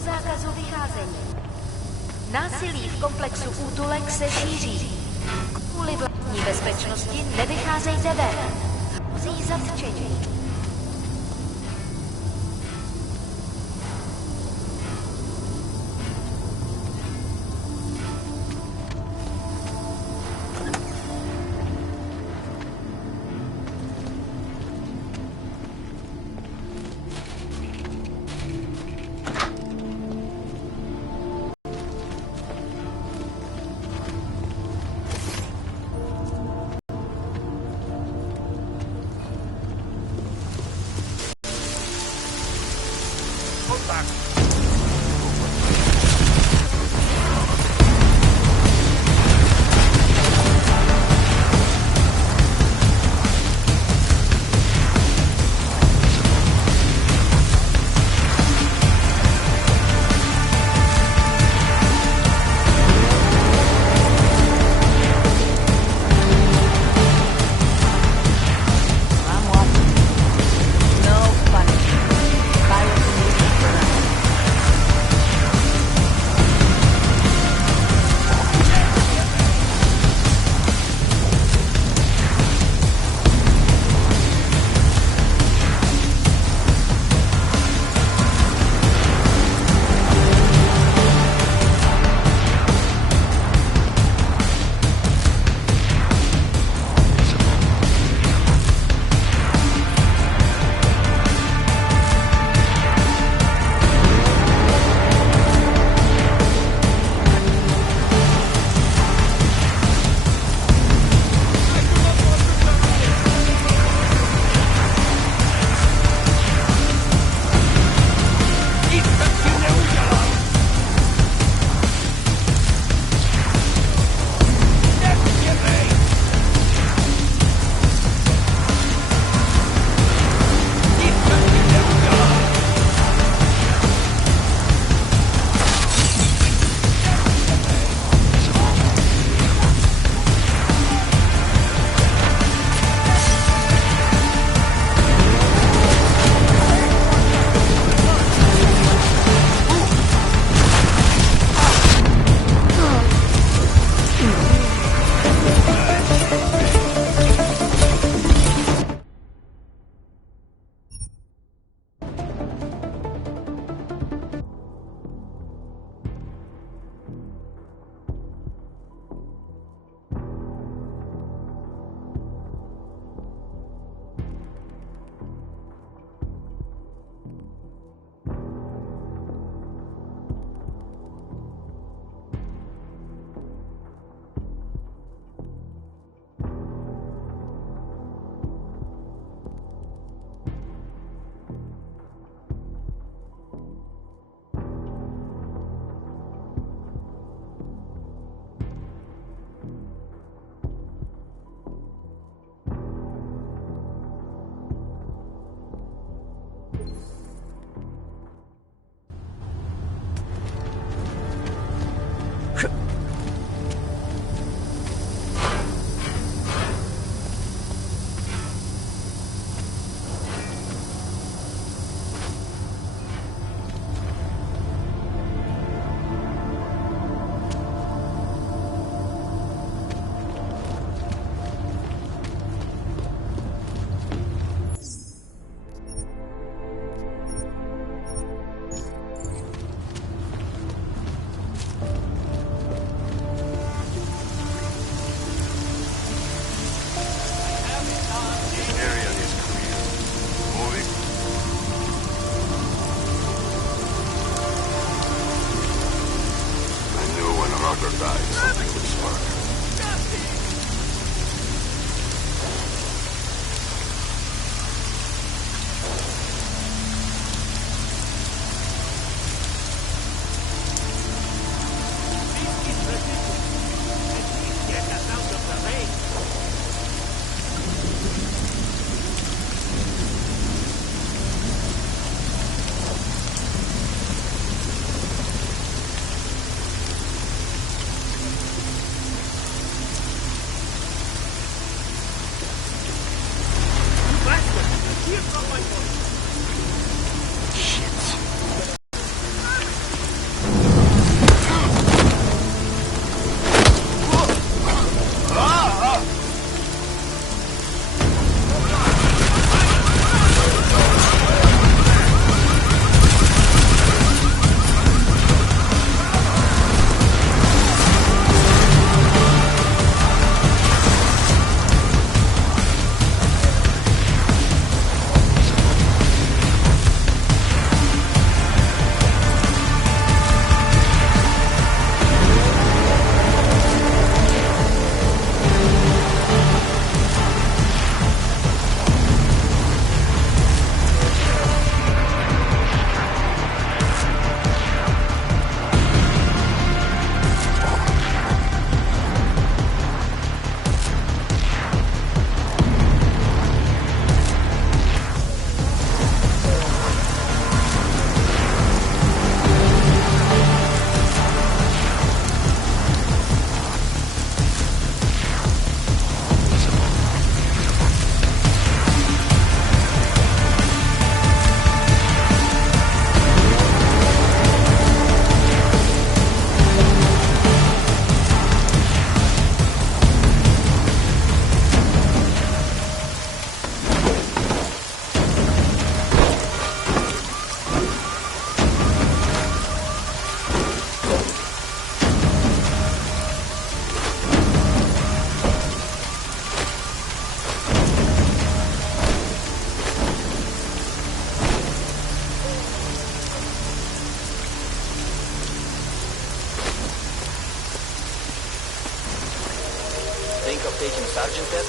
o zákazu vycházení. Násilí v komplexu útulek se šíří. Kvůli vlastní bezpečnosti nevycházejte ven. Hrozí zatčení.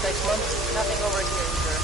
6 months? Nothing over here, sir.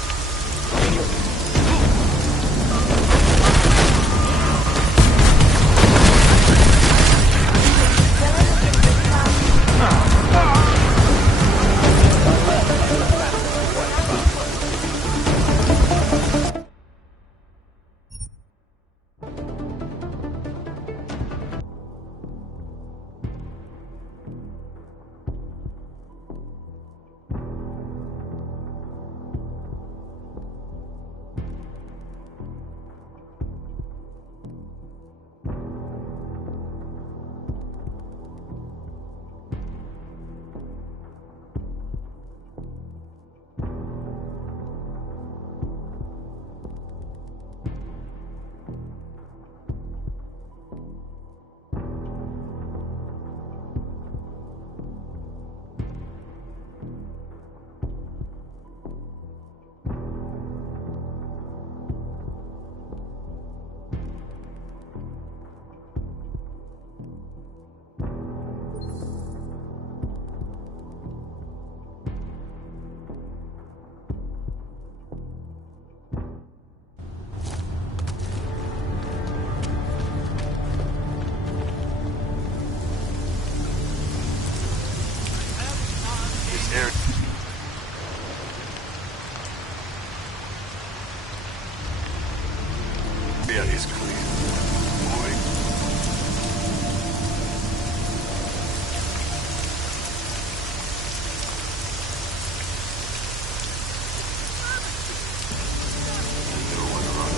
Yeah, he's clean. Boy. No one around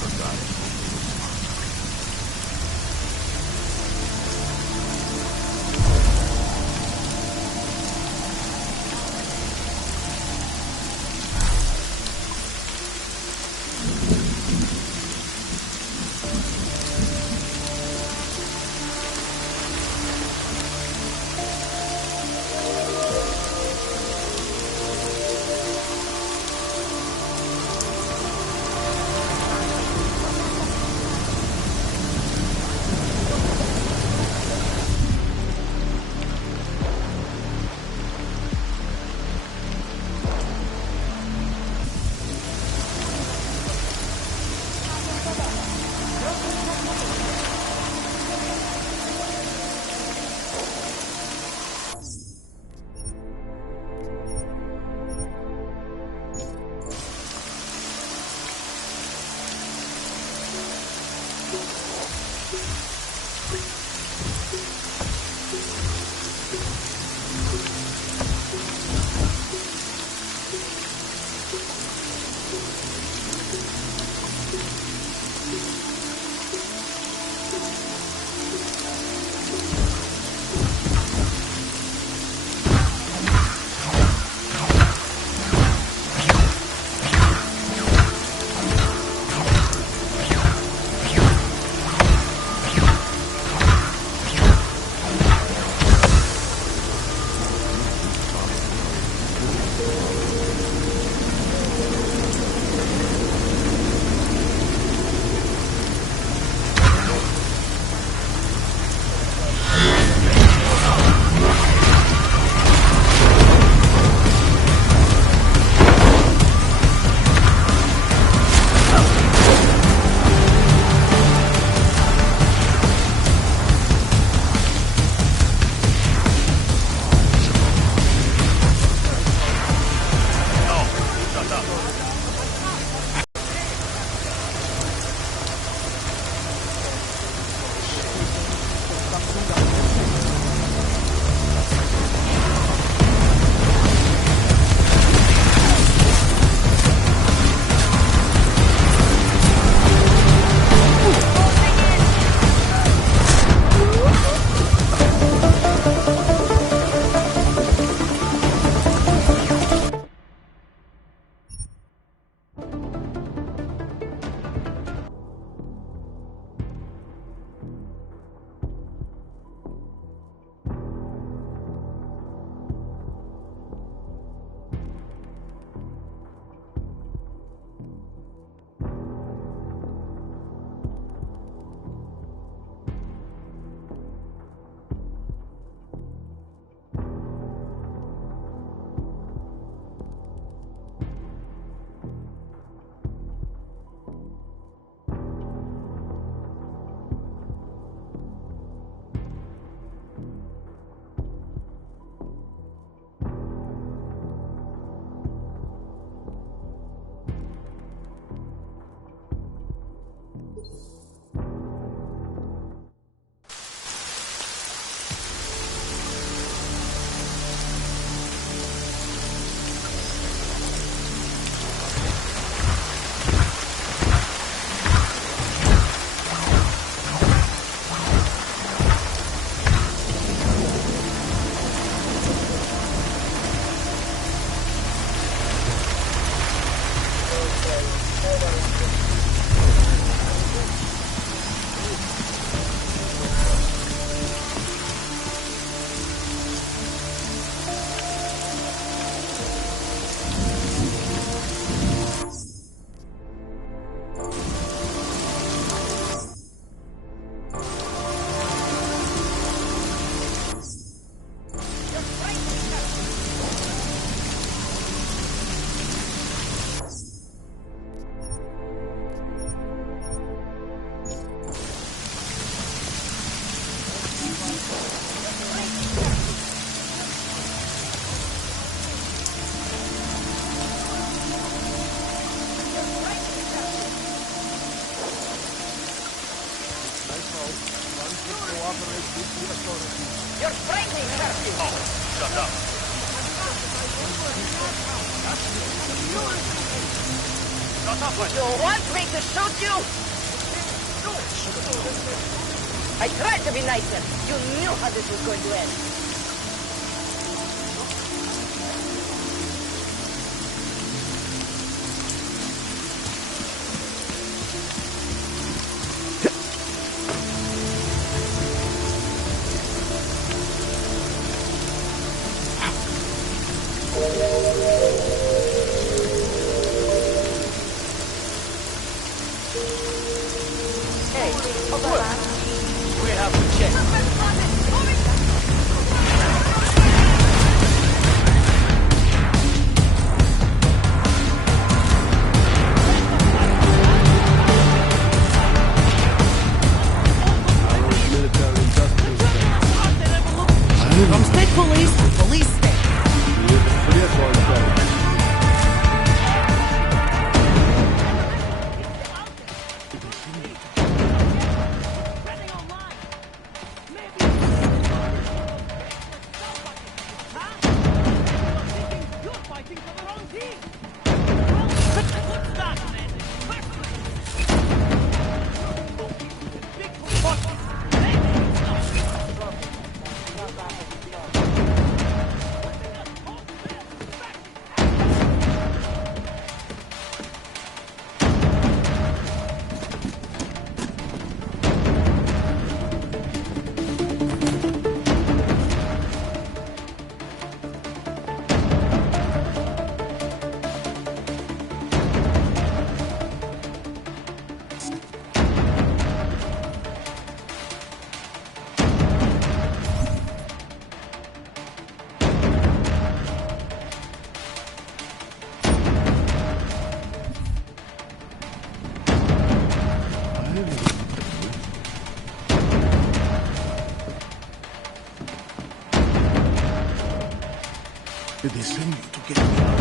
the You're frightening, Percy! Oh, shut up. Shut up, I You want me to shoot you? I tried to be nicer. You knew how this was going to end. Hey, We have to check. From state police to police state. Did they send you to get me out?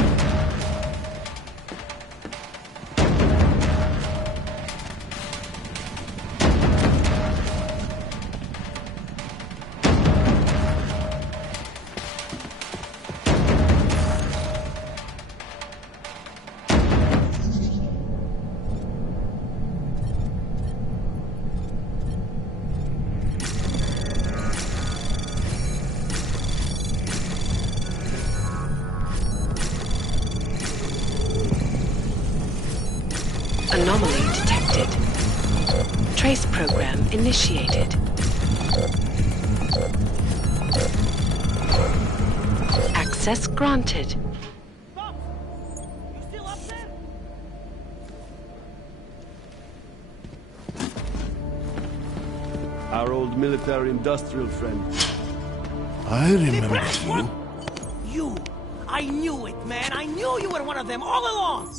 Anomaly detected. Trace program initiated. Access granted. Our old military-industrial friend. I remember you. You! I knew it, man! I knew you were one of them all along!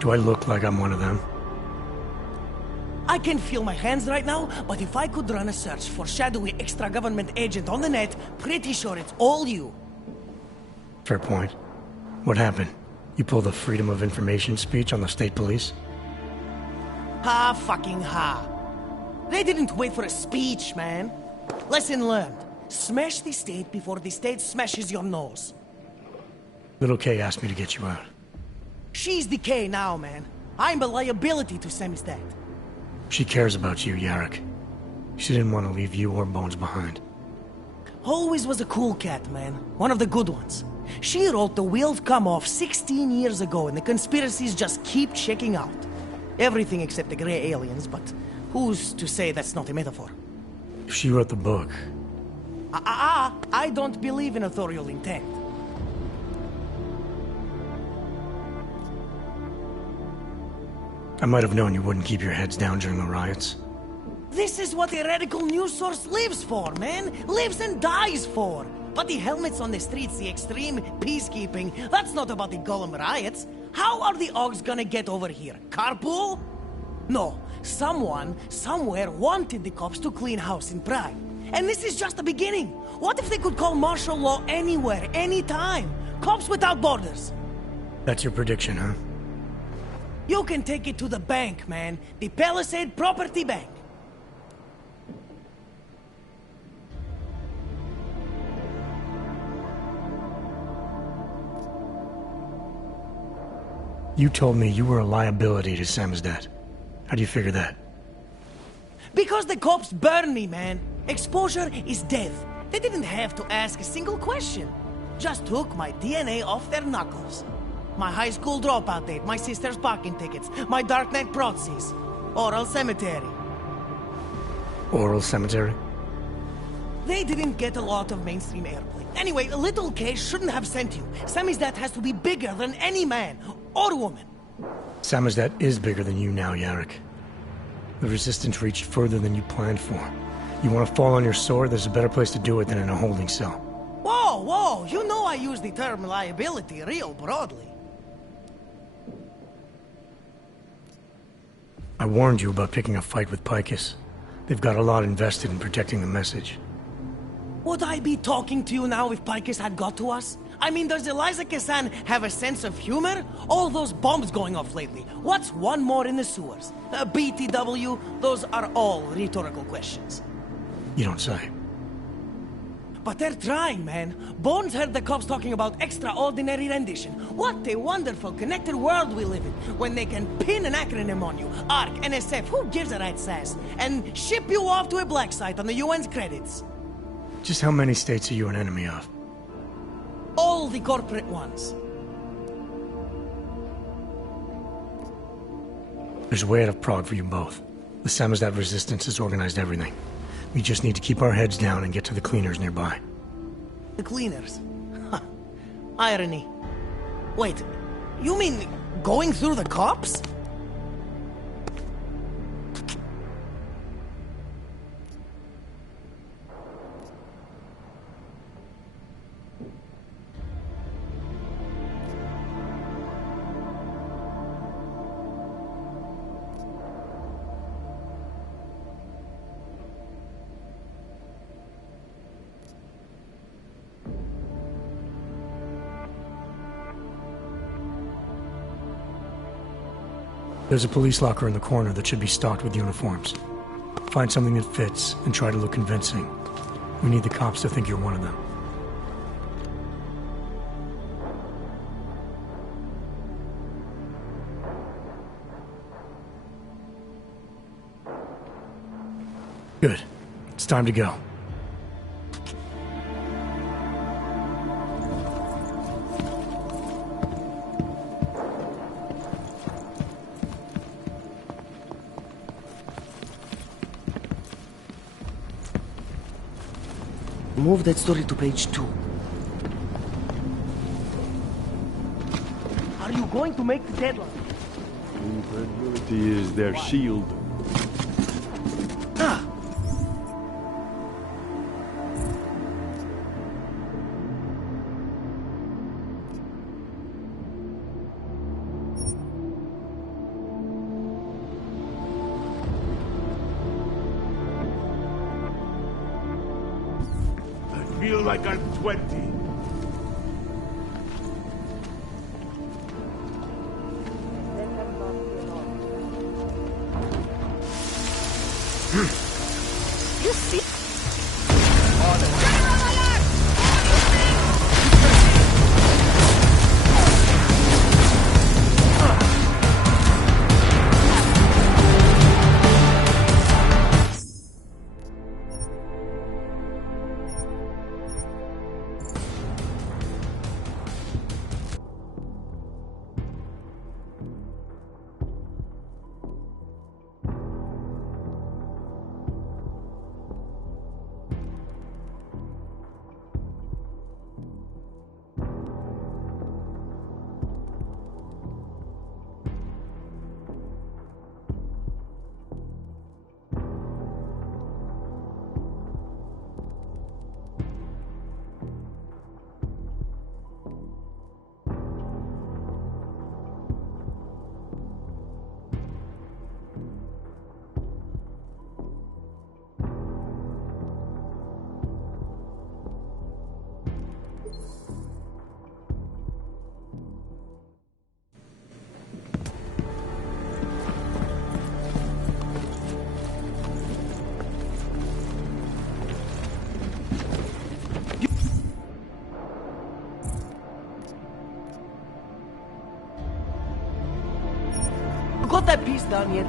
Do I look like I'm one of them? I can feel my hands right now, but if I could run a search for shadowy extra-government agent on the net, pretty sure it's all you. Fair point. What happened? You pulled a Freedom of Information speech on the state police? Ha fucking ha. They didn't wait for a speech, man. Lesson learned. Smash the state before the state smashes your nose. Little K asked me to get you out. She's the K now, man. I'm a liability to Sammy's dad. She cares about you, Yarrick. She didn't want to leave you or Bones behind. Always was a cool cat, man. One of the good ones. She wrote The Wheels Come Off 16 years ago, and the conspiracies just keep checking out. Everything except the gray aliens, but who's to say that's not a metaphor? If she wrote the book... I don't believe in authorial intent. I might have known you wouldn't keep your heads down during the riots. This is what a radical news source lives for, man. Lives and dies for. But the helmets on the streets, the extreme peacekeeping, that's not about the Golem riots. How are the Augs gonna get over here? Carpool? No. Someone, somewhere, wanted the cops to clean house in Prague. And this is just the beginning. What if they could call martial law anywhere, anytime? Cops without borders. That's your prediction, huh? You can take it to the bank, man. The Palisade Property Bank. You told me you were a liability to Samizdat. How do you figure that? Because the cops burn me, man. Exposure is death. They didn't have to ask a single question. Just took my DNA off their knuckles. My high school dropout date, my sister's parking tickets, my darknet proxies. Oral cemetery. Oral cemetery? They didn't get a lot of mainstream airplay. Anyway, a little case shouldn't have sent you. Samizdat has to be bigger than any man or woman. Samizdat is bigger than you now, Yarrick. The Resistance reached further than you planned for. You want to fall on your sword, there's a better place to do it than in a holding cell. Whoa, whoa, you know I use the term liability real broadly. I warned you about picking a fight with Picus. They've got a lot invested in protecting the message. Would I be talking to you now if Picus had got to us? I mean, does Eliza Kassan have a sense of humor? All those bombs going off lately. What's one more in the sewers? BTW? Those are all rhetorical questions. You don't say. But they're trying, man. Bones heard the cops talking about extraordinary rendition. What a wonderful connected world we live in, when they can pin an acronym on you, ARC, NSF, who gives a rat's ass, and ship you off to a black site on the UN's credits. Just how many states are you an enemy of? All the corporate ones. There's a way out of Prague for you both. The Samizdat Resistance has organized everything. We just need to keep our heads down and get to the cleaners nearby. The cleaners? Irony. Wait, you mean going through the cops? There's a police locker in the corner that should be stocked with uniforms. Find something that fits and try to look convincing. We need the cops to think you're one of them. Good. It's time to go. Move that story to page 2. Are you going to make the deadline? Incredulity is their shield. Ah! I feel like I'm 20. You see? got that piece down yet?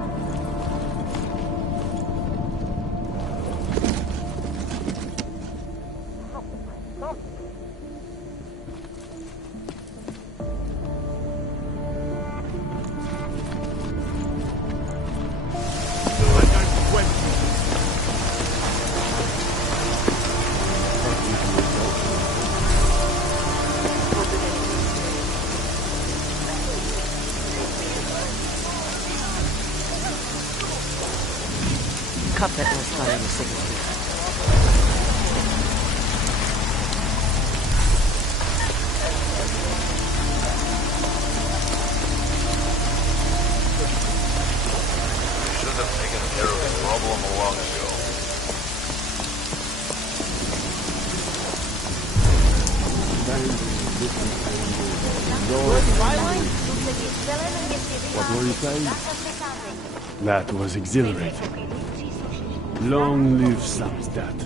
Cut that last line on the signature. Should have taken care of the problem long ago. What were you saying? That was exhilarating. Long live Samstad.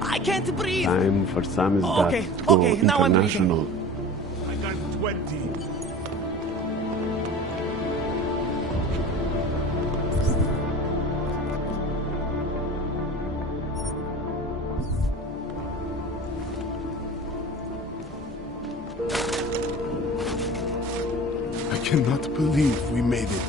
I can't breathe! Time for Samstad Okay, to go okay, now I'm breathing. international. I got 20. I cannot believe we made it.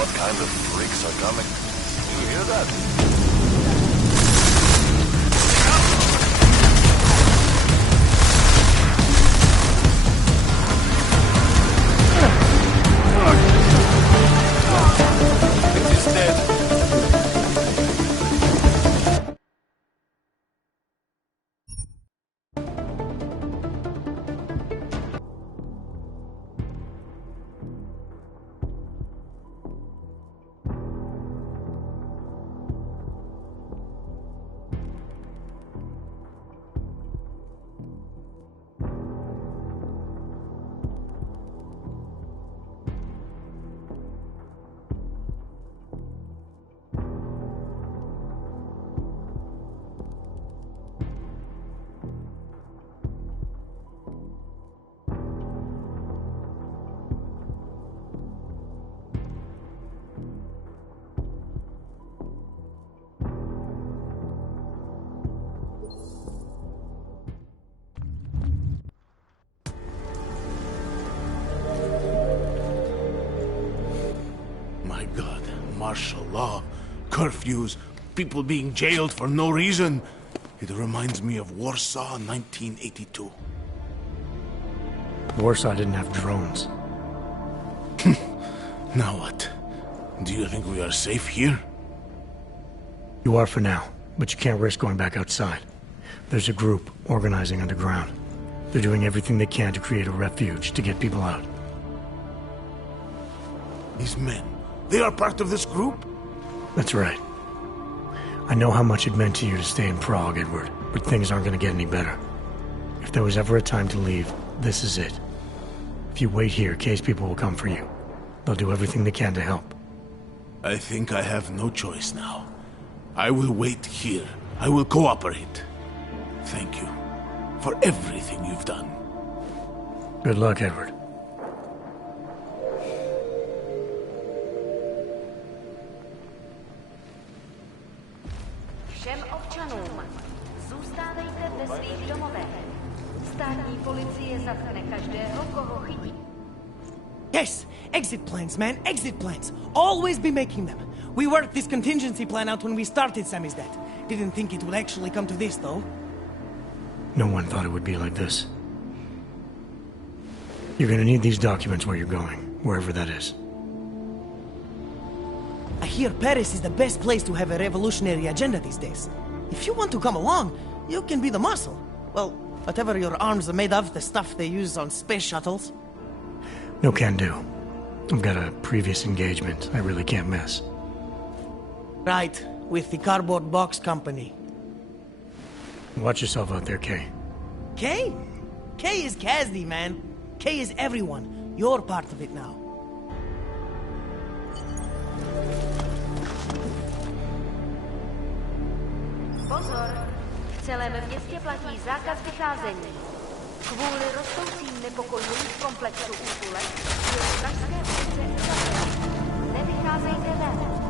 What kind of freaks are coming? You hear that? It is dead. My God, martial law, curfews, people being jailed for no reason. It reminds me of Warsaw 1982. Warsaw didn't have drones. Now what? Do you think we are safe here? You are for now, but you can't risk going back outside. There's a group organizing underground. They're doing everything they can to create a refuge to get people out. These men, they are part of this group? That's right. I know how much it meant to you to stay in Prague, Edward, but things aren't going to get any better. If there was ever a time to leave, this is it. If you wait here, Kay's people will come for you. They'll do everything they can to help. I think I have no choice now. I will wait here. I will cooperate. Thank you for everything you've done. Good luck, Edward. Všem občanům, zůstávejte ve svých domovech. Státní policie zatkne každého, koho chytí. Yes! Exit plans, man! Exit plans! Always be making them! We worked this contingency plan out when we started Sammy's death. Didn't think it would actually come to this, though. No one thought it would be like this. You're gonna need these documents where you're going, wherever that is. I hear Paris is the best place to have a revolutionary agenda these days. If you want to come along, you can be the muscle. Well, whatever your arms are made of, the stuff they use on space shuttles. No can do. I've got a previous engagement I really can't miss. Right, with the cardboard box company. Watch yourself out there, Kay. Kay? Kay is Kazdi, man. Kay is everyone. You're part of it now. Pozor! V celém městě platí zákaz vycházení. Kvůli rostoucím nepokojům v komplexu útulek je v pražské ulici uzavřen. Nevycházejte ven.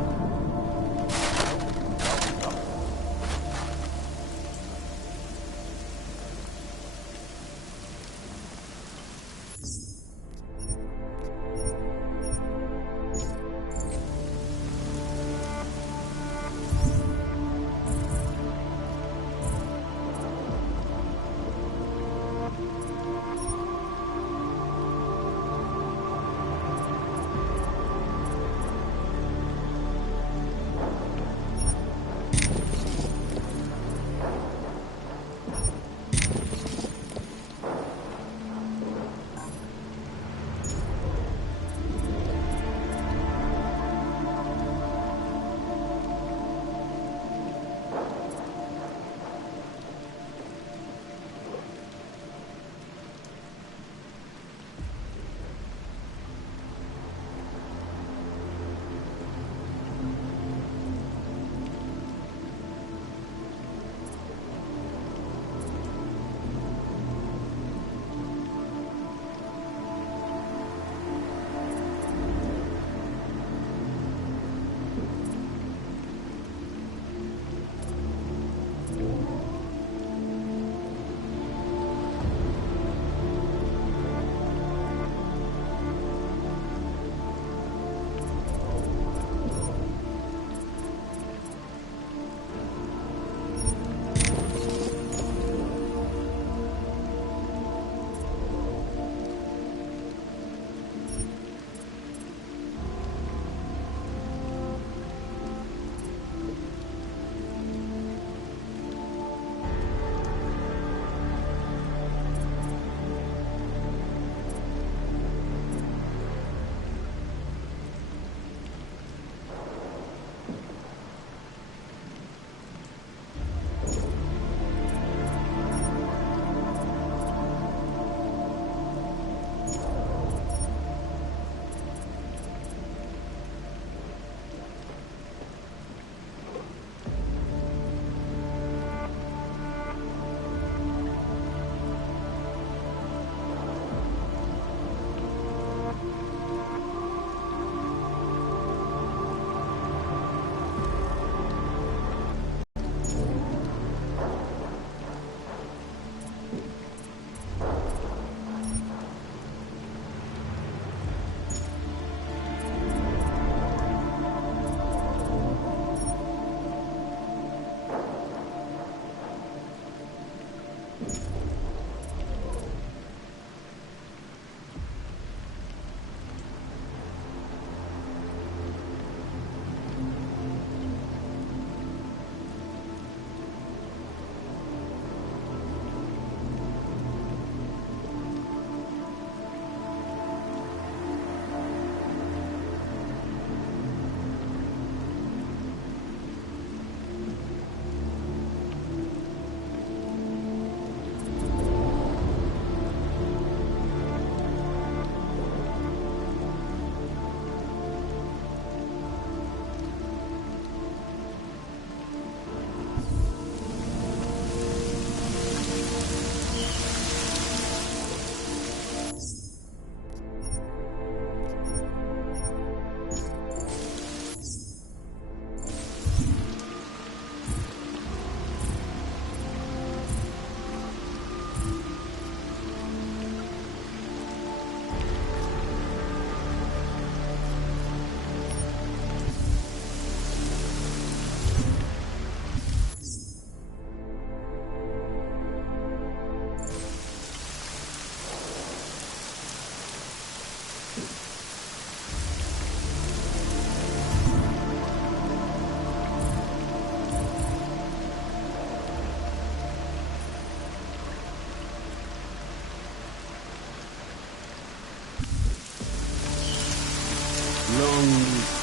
Long live...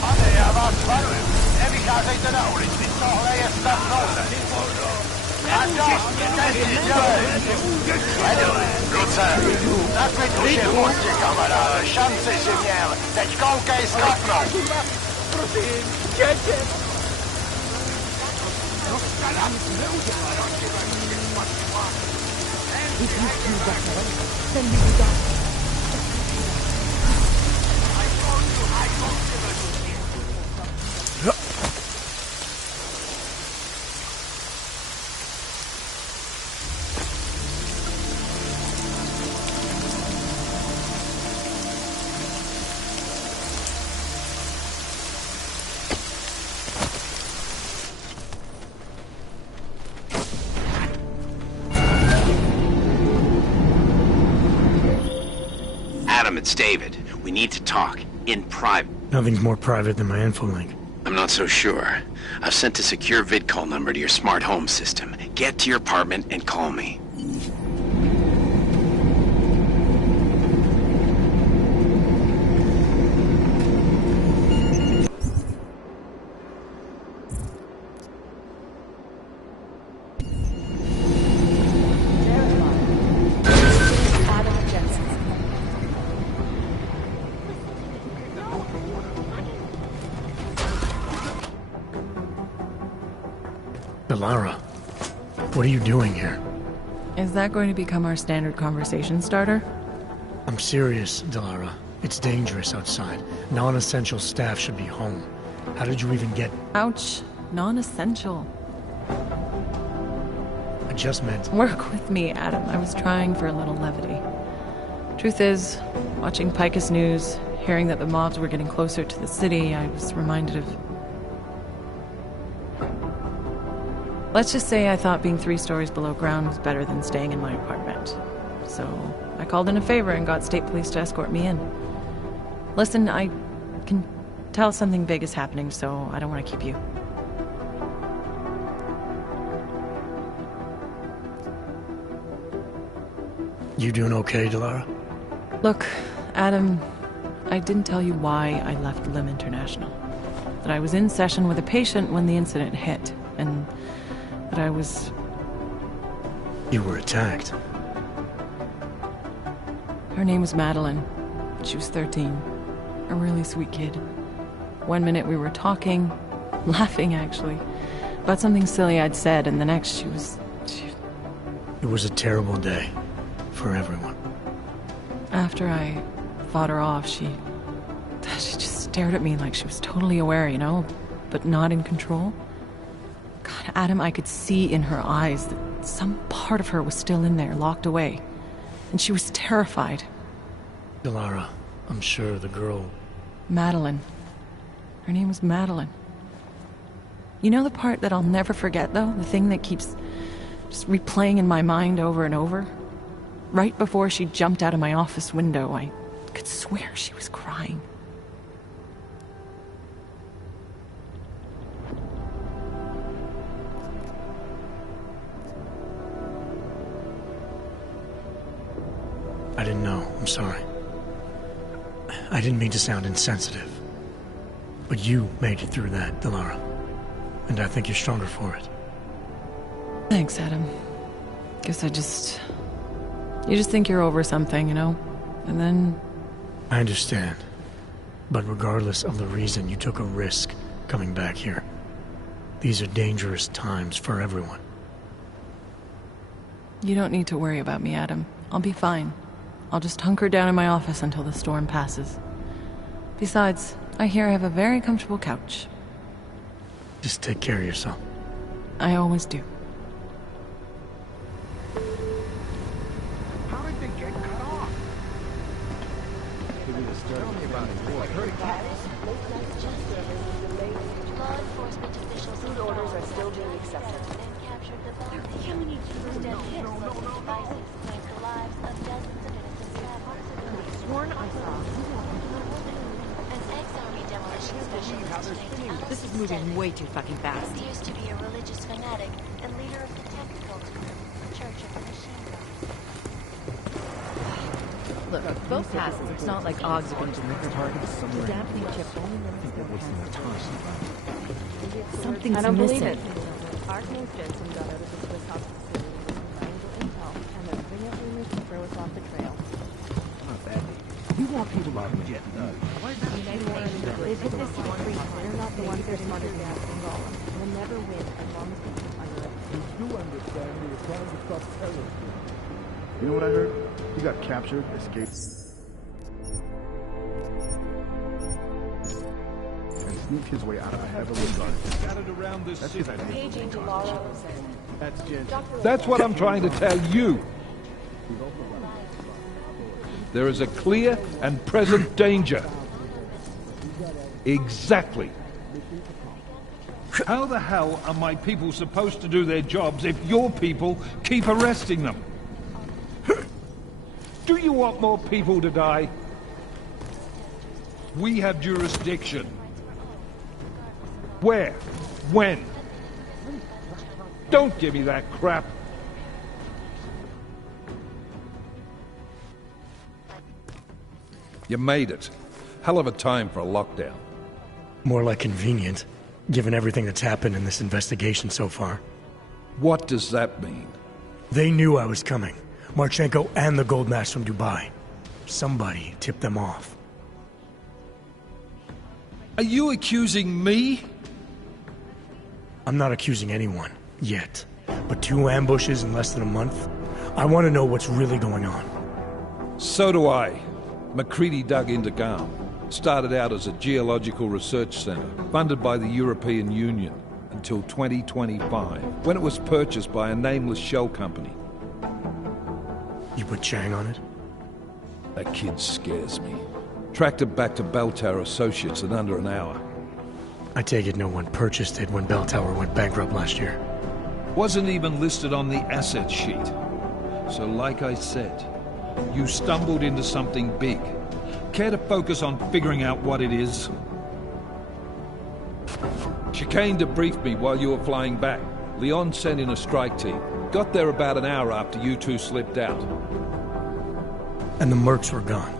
Pane, já vás varuju. Nevycházejte na ulici. Tohle je stav nouze. A to, Kluce, na klid už je pozdě, kamaráde. Šanci si měl. Teď koukej sklapnout. Prosím, dětě! Adam, it's David. We need to talk. In private. Nothing's more private than my infolink. I'm not so sure. I've sent a secure vid call number to your smart home system. Get to your apartment and call me. Delara, what are you doing here? Is that going to become our standard conversation starter? I'm serious, Delara. It's dangerous outside. Non-essential staff should be home. How did you even get... Ouch. Non-essential. I just meant... Work with me, Adam. I was trying for a little levity. Truth is, watching Picus News, hearing that the mobs were getting closer to the city, I was reminded of... Let's just say I thought being 3 stories below ground was better than staying in my apartment. So I called in a favor and got state police to escort me in. Listen, I can tell something big is happening, so I don't want to keep you. You doing okay, Delara? Look, Adam, I didn't tell you why I left Lim International. That I was in session with a patient when the incident hit, and that I was... You were attacked. Her name was Madeline. She was 13. A really sweet kid. One minute we were talking, laughing actually, about something silly I'd said, and the next she was... It was a terrible day. For everyone. After I fought her off, she just stared at me like she was totally aware, you know, but not in control. God, Adam, I could see in her eyes that some part of her was still in there, locked away. And she was terrified. Delara, I'm sure the girl... Madeline. Her name was Madeline. You know the part that I'll never forget, though? The thing that keeps just replaying in my mind over and over? Right before she jumped out of my office window, I could swear she was crying. I didn't know. I'm sorry. I didn't mean to sound insensitive. But you made it through that, Delara. And I think you're stronger for it. Thanks, Adam. Guess you just think you're over something, you know? And then... I understand. But regardless of the reason, you took a risk coming back here. These are dangerous times for everyone. You don't need to worry about me, Adam. I'll be fine. I'll just hunker down in my office until the storm passes. Besides, I hear I have a very comfortable couch. Just take care of yourself. I always do. How did they get cut off? Tell me about it, boy. Law enforcement officials food orders are still being accepted. And captured the body. How many dead hits? Devices claimed the lives of dozens of innocent travelers. Sworn I saw. An ex-army demolition specialist. This is moving way too fucking fast. He used to be a religious fanatic and leader of the tent cult, the Church of the Machine Gun. Look, both passes, it's not like odds are going to be mixed targets. The Daphne chip only lets us go past something's I don't missing. Believe it. Archangel Jensen got out of the Swiss house facility with triangle intel, and they're bringing rumors to throw us off the trail. Not bad. We want people like Jet. They've hit this one reason. They're not the ones that are smarter than us and Gollum. We'll never win as long as we keep under it. You do understand we are trying to stop terror. You know what I heard? He got captured, escaped, and sneaked his way out of a heavily guarded. Scattered around this city. Paging tomorrow. That's Jensen. That's what I'm trying to tell you. There is a clear and present danger. Exactly. How the hell are my people supposed to do their jobs if your people keep arresting them? Do you want more people to die? We have jurisdiction. Where? When? Don't give me that crap. You made it. Hell of a time for a lockdown. More like convenient, given everything that's happened in this investigation so far. What does that mean? They knew I was coming. Marchenko and the gold mask from Dubai. Somebody tipped them off. Are you accusing me? I'm not accusing anyone, yet. But 2 ambushes in less than a month? I want to know what's really going on. So do I. McCready dug into GARM. Started out as a geological research center, funded by the European Union, until 2025, when it was purchased by a nameless shell company. You put Chang on it? That kid scares me. Tracked it back to Bell Tower Associates in under an hour. I take it no one purchased it when Bell Tower went bankrupt last year. Wasn't even listed on the asset sheet. So like I said, you stumbled into something big. Care to focus on figuring out what it is? Chicane debriefed me while you were flying back. Leon sent in a strike team. Got there about an hour after you two slipped out. And the mercs were gone.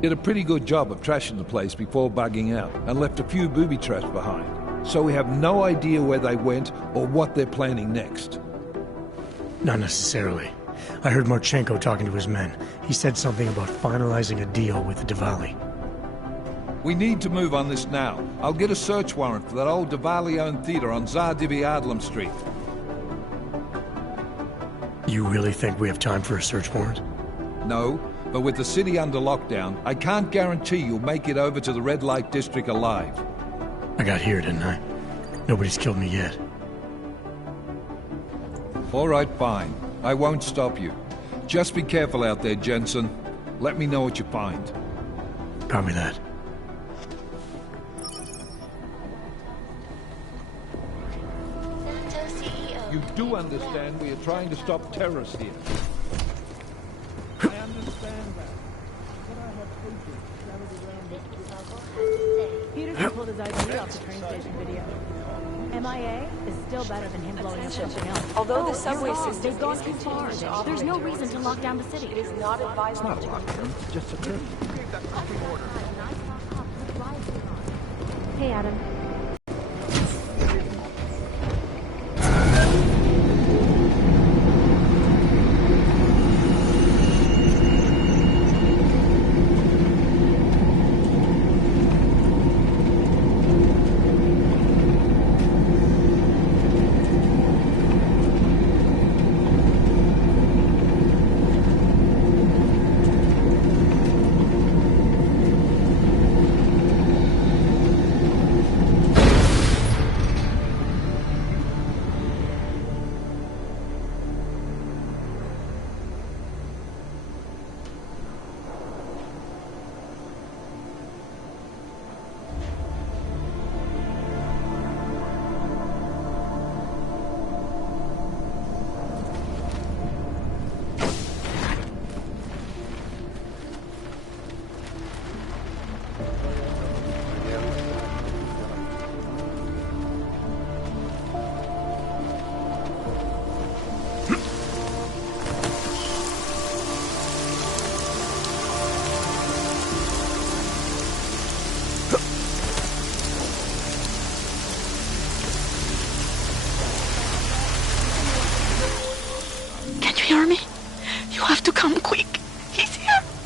Did a pretty good job of trashing the place before bugging out, and left a few booby traps behind. So we have no idea where they went or what they're planning next. Not necessarily. I heard Marchenko talking to his men. He said something about finalizing a deal with the Diwali. We need to move on this now. I'll get a search warrant for that old Diwali-owned theater on Tsar Divi Adlam Street. You really think we have time for a search warrant? No, but with the city under lockdown, I can't guarantee you'll make it over to the red light district alive. I got here, didn't I? Nobody's killed me yet. All right, fine. I won't stop you. Just be careful out there, Jensen. Let me know what you find. Copy that. You do understand we are trying to stop terrorists here. I understand that. But I have agents scattered around. Peterson pulled his ID off the train station video. MIA is still better than him blowing up something else. Although the subway system they've gone too far. There's no reason to lock down the city. It is not advisable to It's just a curfew. Hey, Adam.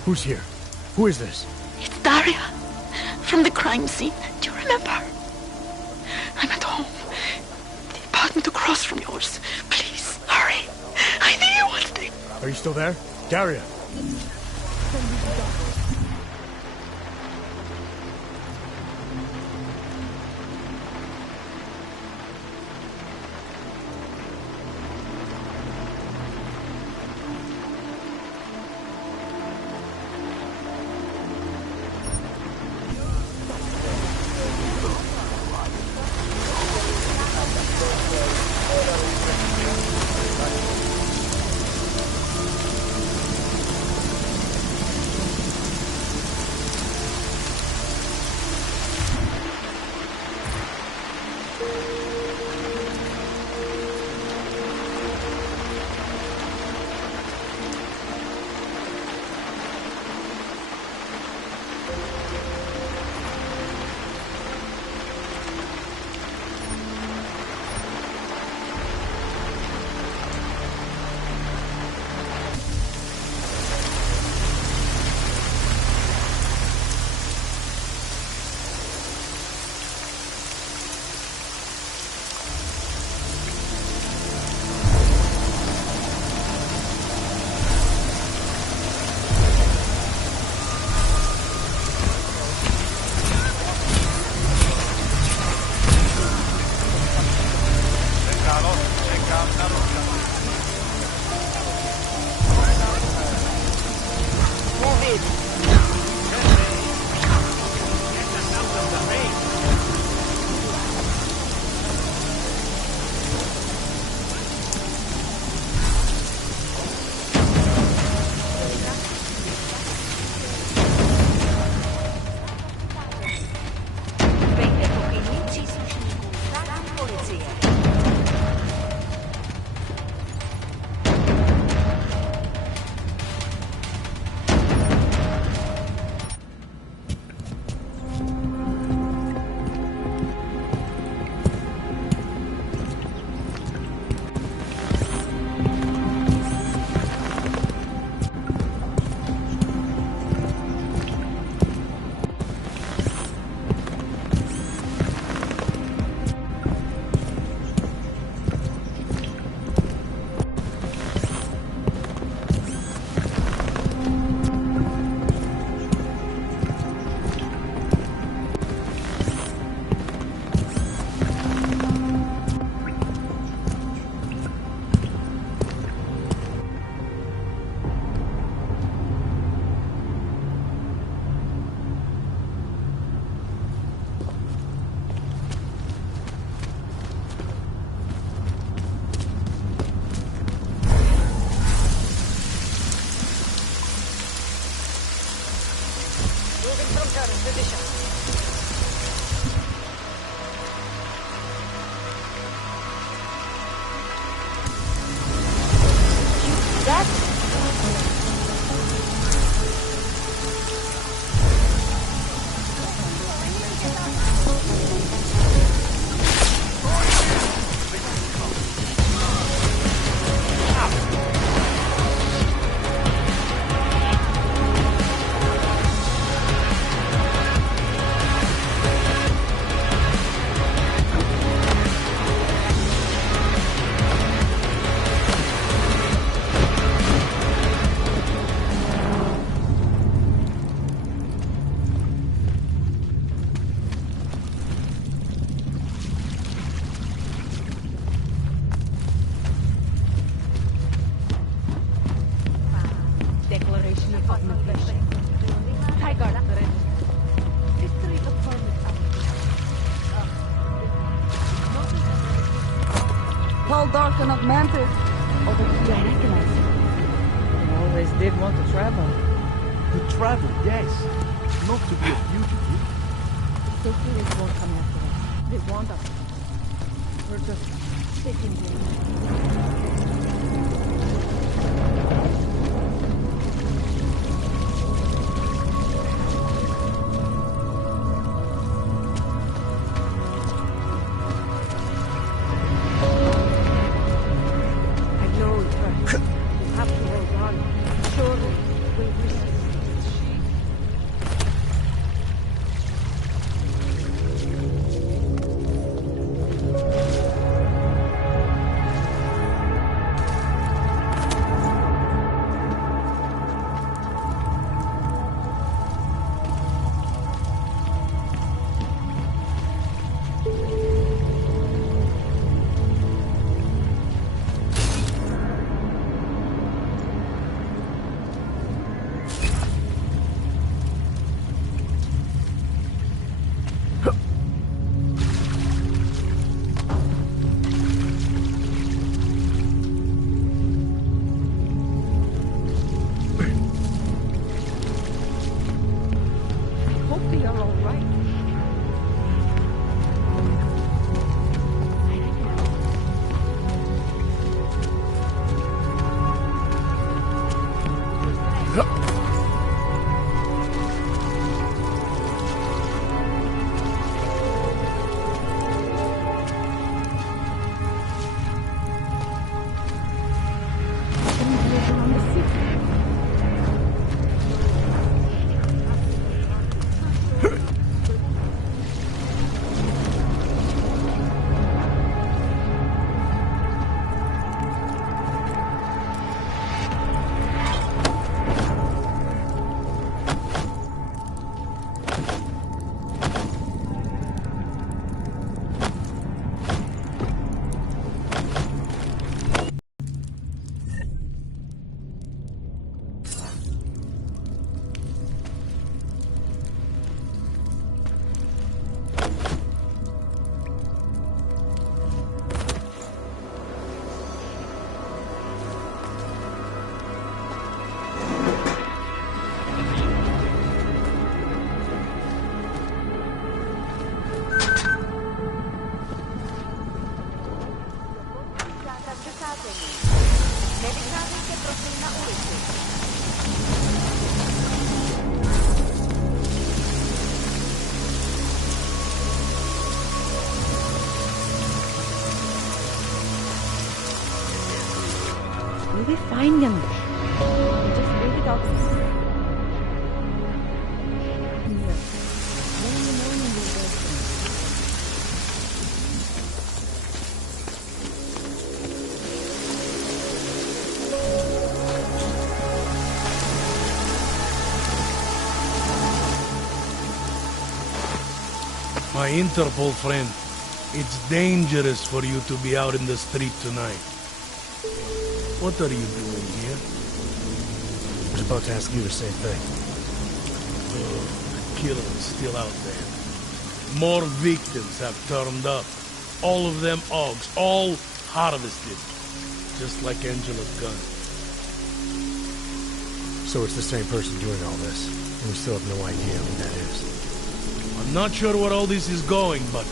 Who's here? Who is this? It's Daria. From the crime scene. Do you remember? I'm at home. The apartment across from yours. Please, hurry. I need you one thing. Are you still there? Daria! Tall, dark, and augmented. Although he recognized it. I always did want to travel. To travel, yes. Not to be a fugitive. The spirits won't come after us. They want us. We're just sitting here. přecházení. Nevycházejte prosím na ulici. We'll be fine, young. Just wait it out. My Interpol friend, it's dangerous for you to be out in the street tonight. What are you doing here? I was about to ask you the same thing. Oh, the killer is still out there. More victims have turned up. All of them Augs, all harvested. Just like Angela's gun. So it's the same person doing all this, and we still have no idea who that is. I'm not sure where all this is going, but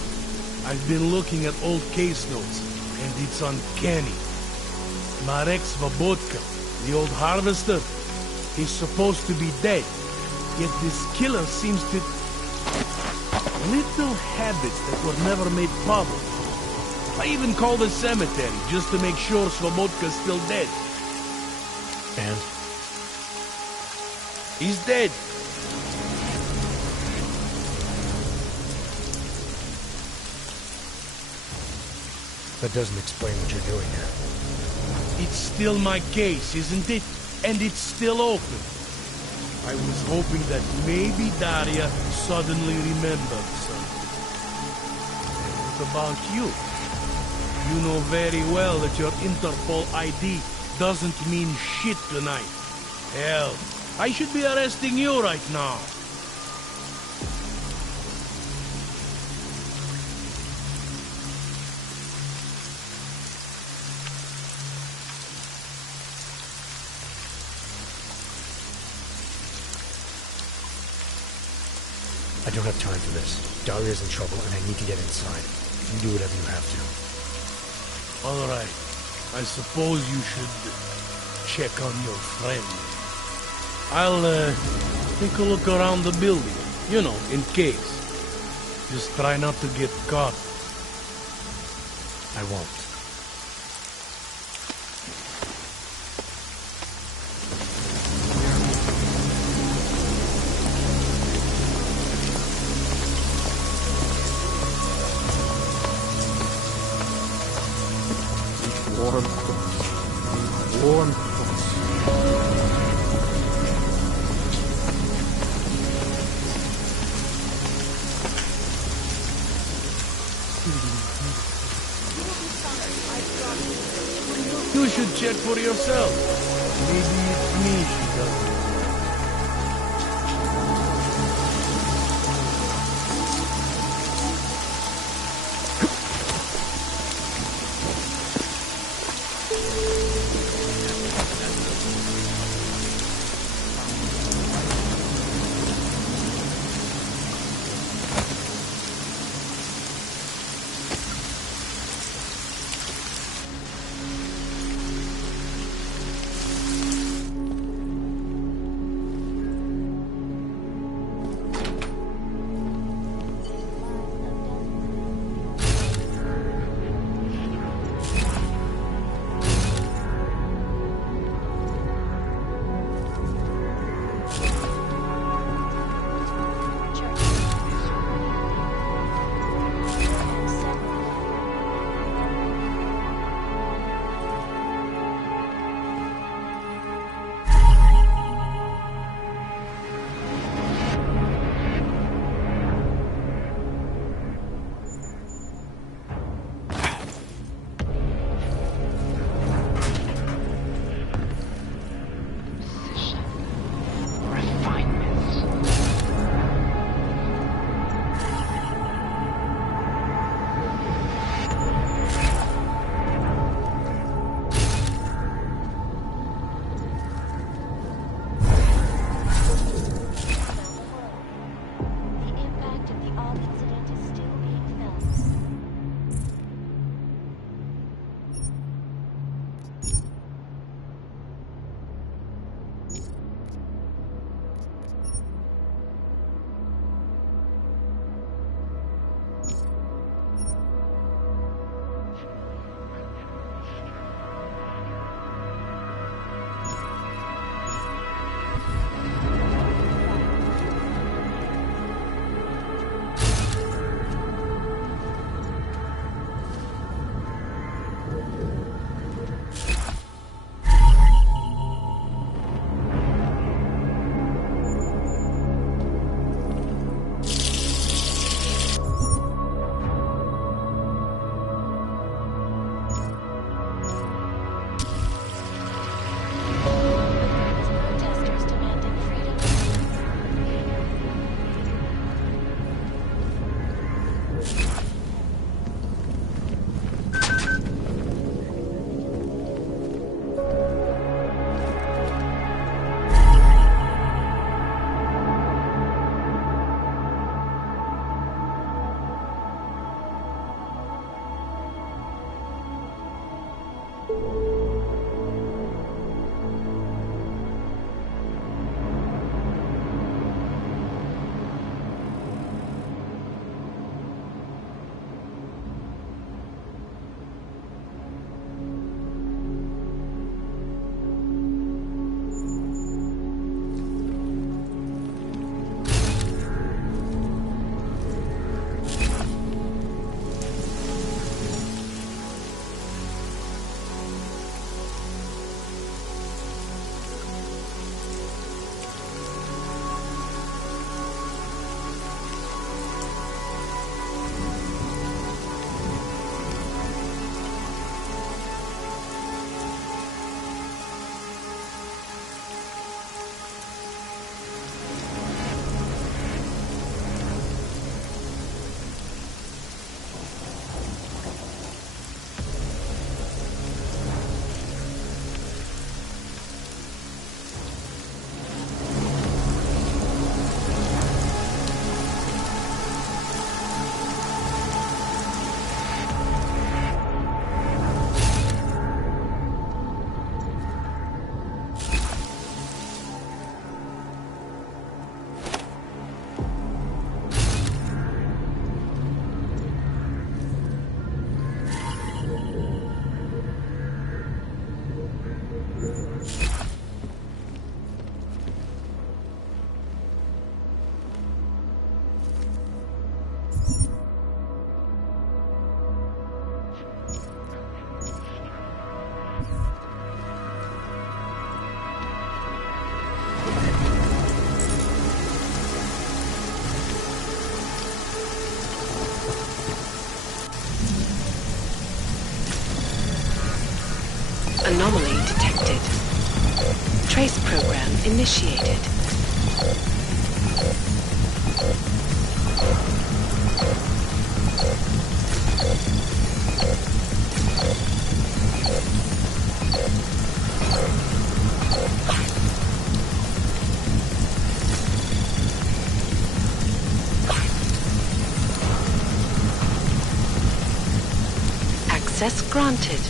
I've been looking at old case notes, and it's uncanny. Marek Svobotka, the old harvester, he's supposed to be dead, yet this killer seems to... little habits that were never made public. I even called the cemetery just to make sure Svobodka's still dead. And? He's dead. That doesn't explain what you're doing here. It's still my case, isn't it? And it's still open. I was hoping that maybe Daria suddenly remembered something. And what about you? You know very well that your Interpol ID doesn't mean shit tonight. Hell, I should be arresting you right now. I don't have time for this. Daria's in trouble, and I need to get inside. You do whatever you have to. All right. I suppose you should check on your friend. I'll take a look around the building. You know, in case. Just try not to get caught. I won't. Warm. You should check for yourself. Maybe it's me she doesn't. Anomaly detected. Trace program initiated. Access granted.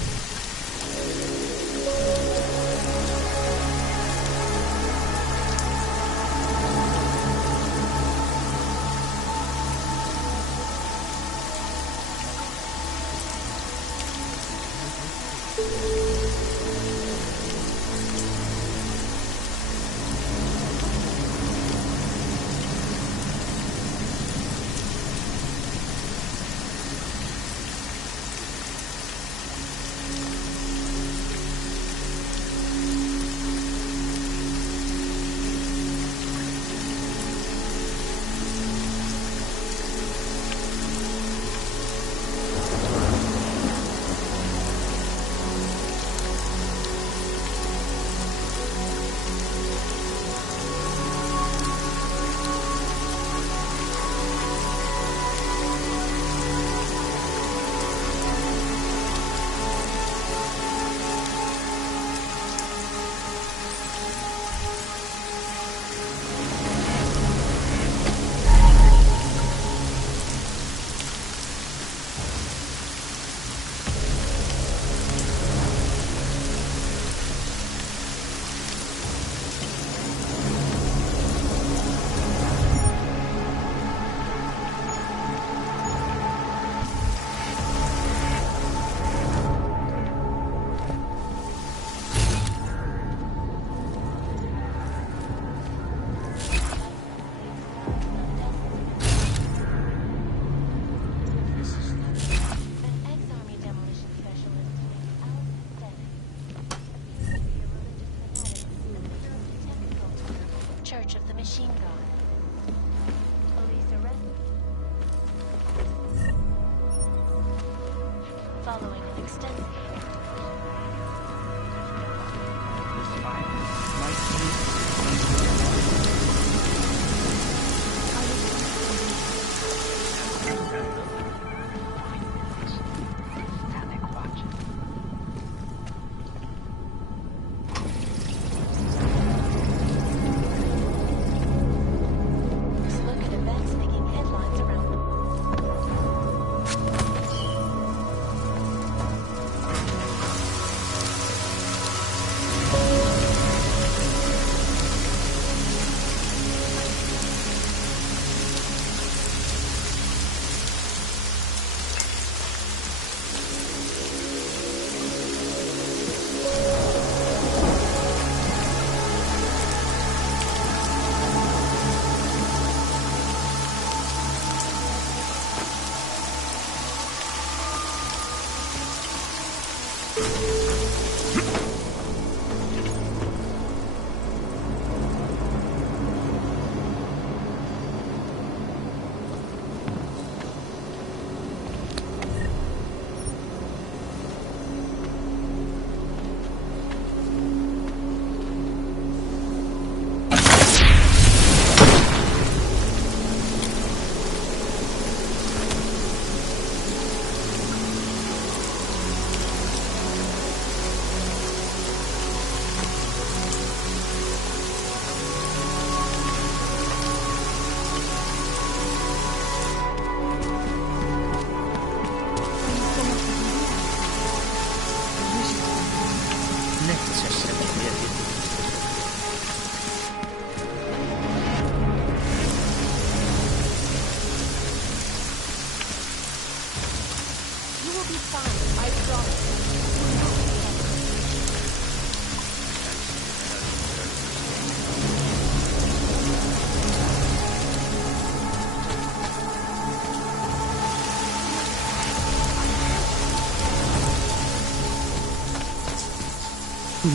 You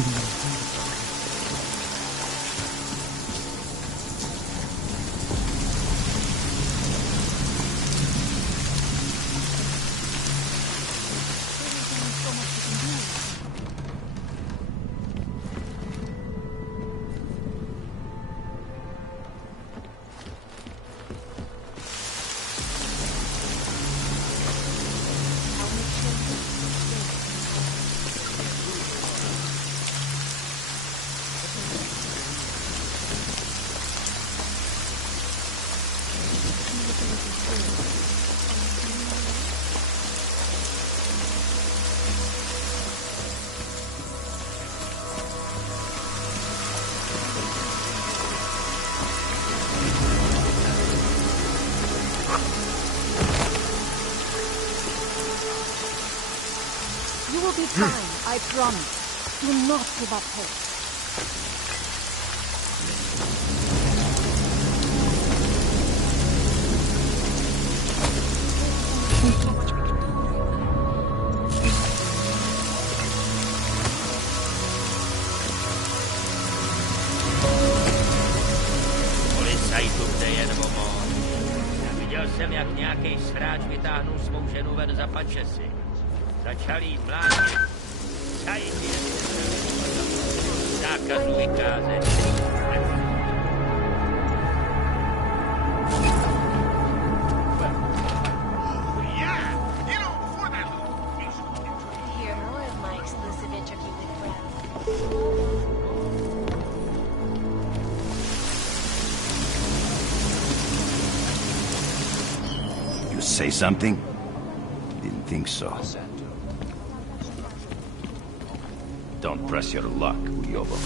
will be fine, I promise. Do not give up hope. Policajtu kde jen pomoct. Viděl jsem, jak nějaký sráč vytáhnul svou ženu ven za pačesy. Začal jí mlátit. Zajdi. Zákazu vykázet. Hear more of my exclusive interview with Brown. You say something? Didn't think so. Don't press your luck, Ulyovo.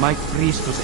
My priest was